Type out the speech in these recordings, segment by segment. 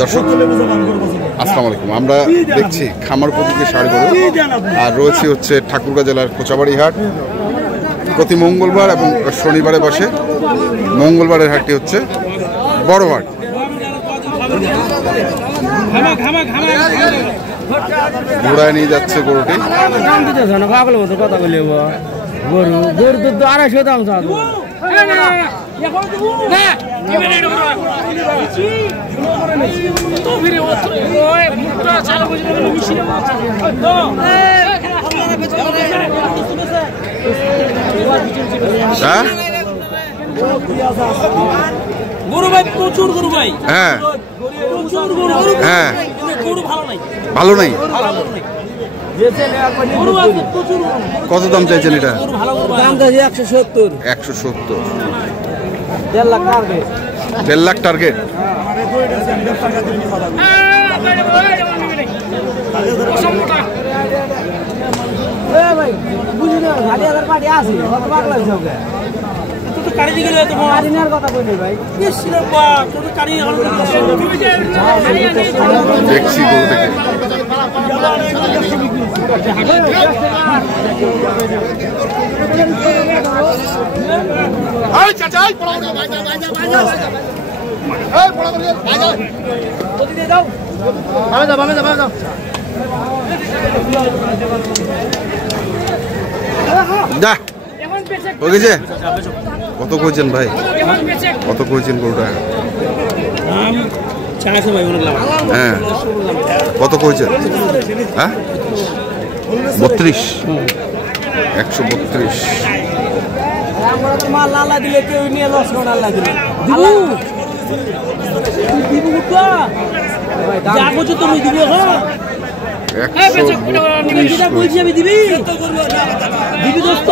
দর্শক আসসালামু আলাইকুম। আমরা দেখছি খামার প্রতীকের ষাঁড় গরু, আর রয়েছে হচ্ছে ঠাকুরগাঁও জেলার কোচাবাড়ি হাট। প্রতি মঙ্গলবার এবং শনিবারে বসে। মঙ্গলবারের হাটটি হচ্ছে বড় হাট। ঘোড়ায় নিয়ে যাচ্ছে গরুটি। গরু গরু দুধ 250 দাম চাওয়া গরু ভাই প্রচুর গরু ভাই। হ্যাঁ হ্যাঁ ভালো নাই। কত দাম চাইছেন এটা? দাম চাইছে 170। 170। 1.5 লাখ টার্গেট। 1.5 লাখ টার্গেট। ভাই বুঝি না 60,000 পাটি আছে কত ভাগ লাগছে ওকে? তো কারি দিকে লয় তো কারিনার কথা কই নাই ভাই। কিসরে বাপ তো কারি দেখছি গরু থেকে। আই চাচা আই পড়া ভাই ভাই এই পড়া ভাই যাও কত দিয়ে দাও বামে যাও যা ওকে। কত কইছেন ভাই? কত কইছেন গরুটা? হ্যাঁ কত কইছেন? হ্যাঁ 32। 132। আমরা তো মাল আল্লাহ দিলে কেউ নিয়ে লস করে আল্লাহ দিলে দিবু দিবু তো যা করছো তুমি দিবি। হ্যাঁ 132 বলছি আমি দিবি দিবি দোস্ত।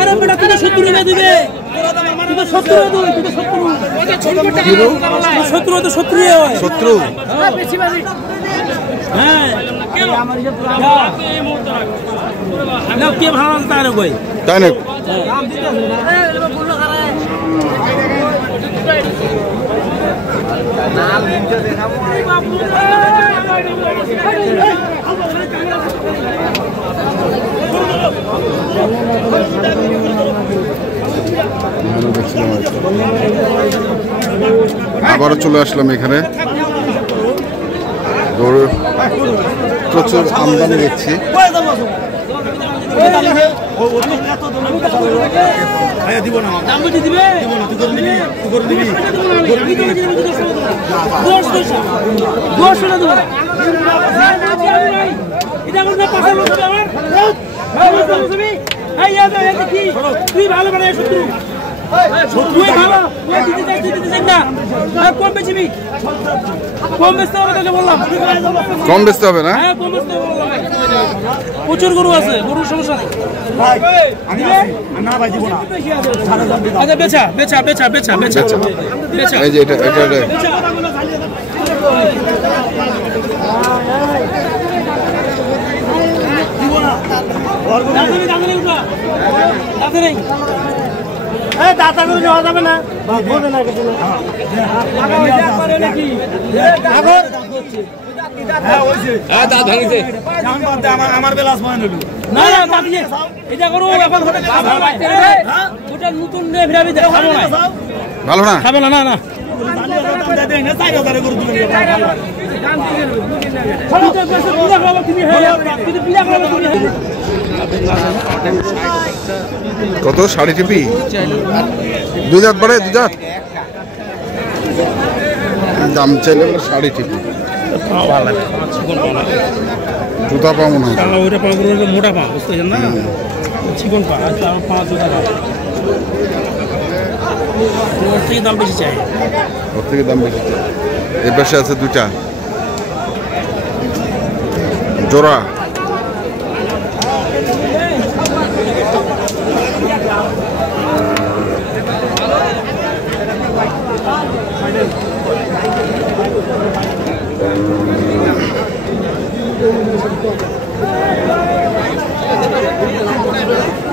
আরে বেটা তুই 70 না দিবে। তুই তো 70 তুই তো 70 তো 70 হয় 70। হ্যাঁ বেশি বাজি। হ্যাঁ আমার যে পুরো এই মুহূর্তে না কে ভালো তার কই তাই না? দাম দিতেছে না এ বললো খারাপ নাম ভিডিও দেখাবো। আবারও চলে আসলাম এখানে। গরুর প্রচুর আমদানি দেখছি। তুই ভালো মানে শত্রু কম বেচতে হবে না? প্রচুর গরু আছে, গরুর সমস্যা নেই। আচ্ছা বেচা বেচা বেচা বেচা বেচা বেচা। এই যে এটা দাতা করে যাওয়া যাবে না। আমার বেলা না এটা করো এখন নতুন ভালো না? খাবে না না না কত? 60 টিপি 2 দাঁত বাড়ে 2 দাঁত দাম চাইলে 60 টিপি। জুতা পাবো না ওইটা পা মোটা পা বুঝতে না চিকন পা পা জুতা পা ওর থেকে দাম বেশি চাই। ওর থেকে দাম বেশি চাই। এর পাশে আছে 2টা জোড়া।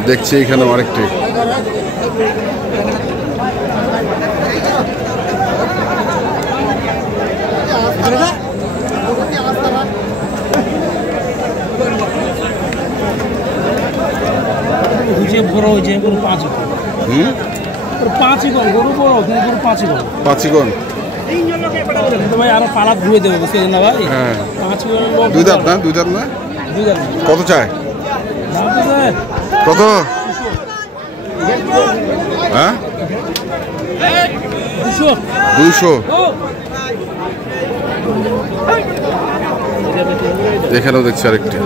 দেখছি এখানে আরেকটি হয়েছে গরু 5 5ই গরু গরু বড় কিন্তু গরু 5ই গরু 5 কোন ভাই আরো পালা ঘুরে দেবো বুঝছেন না ভাই? হ্যাঁ 5 গরু দুই দাঁত না দুই দাঁত না কত চায় কত হ্যাঁ 200 এখানেও দেখছি আরেকটি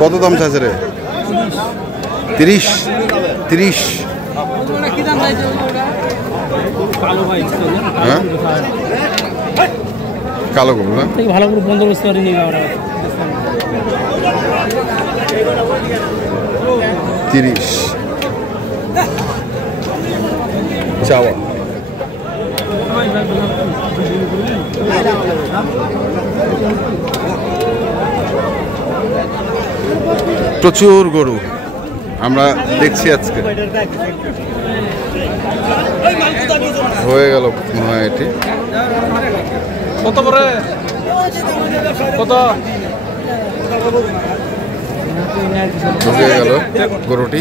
কত দাম চাইছে রে 30 হ্যাঁ কালো গরু না ভালো করে বন্দোবস্ত করে নিয়ে 30 চাওয়া প্রচুর গরু আমরা দেখছি আজকে হয়ে গেল মনে হয় এটি কত করে কত ঢুকে গেল গরুটি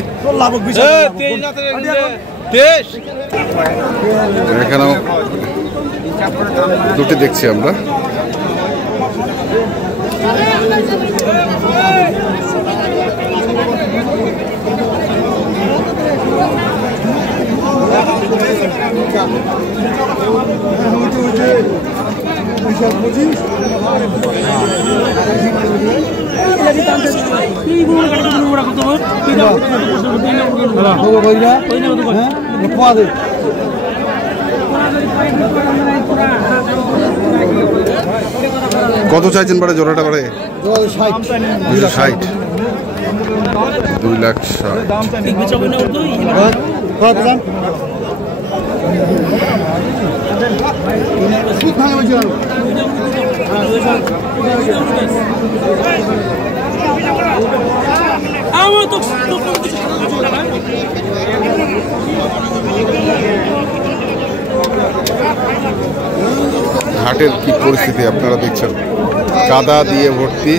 এখানেও দুটি দেখছি আমরা কত চাইছেন বাড়ে জোড়াটা বাড়ে 260 হাটের কি পরিস্থিতি আপনারা দেখছেন কাদা দিয়ে ভর্তি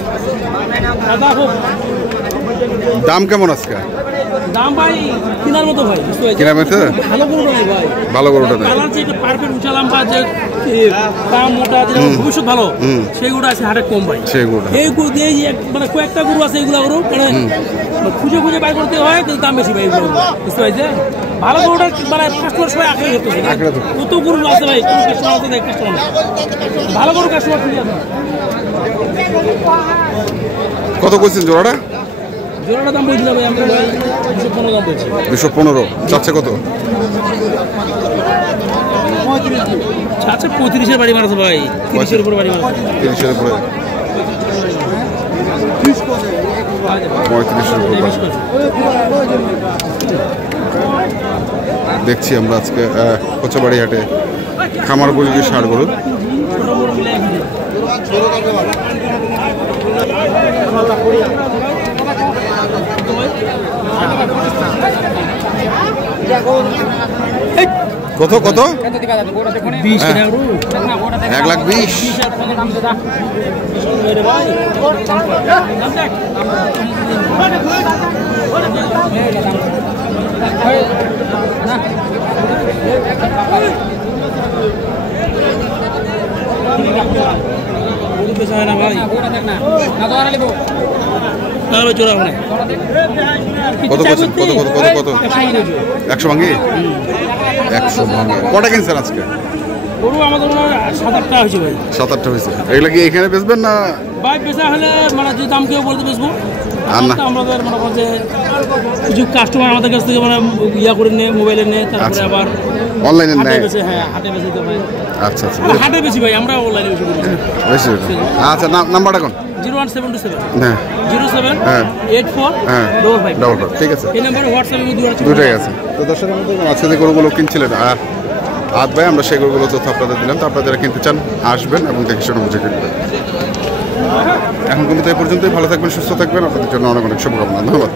দাম কেমন আজকে দাম ভাই কেনার মতো ভাই কেনার মতো ভালো গরুটা নেই ভাই ভালো গরুটা নেই কালার যে পারফেক্ট উঁচালাম বা যে দাম মোটা যে ভবিষ্যৎ ভালো সেইগুলো আছে হাটে কম ভাই সেইগুলো এই গরু দিয়ে যে মানে কয়েকটা গরু আছে এগুলো গরু মানে খুঁজে খুঁজে বাই করতে হয় কিন্তু দাম বেশি ভাই এগুলো বুঝতে পারছে ভালো গরুটা মানে কাস্টমার সবাই আঁকড়ে ধরতেছে কত গরু আছে ভাই কোন কাস্টমার আছে দেখ কাস্টমার ভালো গরু কাস্টমার ঠিক আছে কত কইছেন জোড়াটা জোড়াটা দাম বলছি ভাই আমরা 215 দাম বলছি 215 চাচ্ছে কত আচ্ছা 35 এর বাড়ি মারছে ভাই 30 এর উপর বাড়ি মারছে 30 এর উপরে 35 এর উপর দেখছি আমরা আজকে কোচাবাড়ি হাটে খামার উপযোগী ষাঁড় গরু কত কত 1,20,000 কত কত কত কত কত কত 100 ভাঙি 100 ভাঙি কটা কিনছেন আজকে গরু আমাদের 7-8টা হয়েছে ভাই 7-8টা হয়েছে এগুলা কি এখানে বেচবেন না ভাই বেচা হলে মানে যে দাম কেউ বলতে বেচবো আর না আমাদের মনে করেন যে কিছু কাস্টমার আমাদের কাছ থেকে মানে ইয়া করে নেয় মোবাইলে নেয় তারপরে আবার অনলাইনে নেয় হ্যাঁ হাটে বেচে তো ভাই আচ্ছা আচ্ছা হাটে বেশি ভাই আমরা অনলাইনে বেশি করি বেশি আচ্ছা নাম্বারটা কোন 01727 হ্যাঁ 07 হ্যাঁ 84 হ্যাঁ 55 ঠিক আছে এই নাম্বারে হোয়াটসঅ্যাপে দুটোই আছে তো দর্শক আজকে যে গরুগুলো কিনছিলেন আদ ভাই আমরা সেই গরুগুলো তথ্য আপনাদের দিলাম তো আপনারা কিনতে চান আসবেন এবং দেখে শুনে বুঝে কিনবেন এখন কিন্তু এই পর্যন্তই ভালো থাকবেন সুস্থ থাকবেন আপনাদের জন্য অনেক অনেক শুভকামনা ধন্যবাদ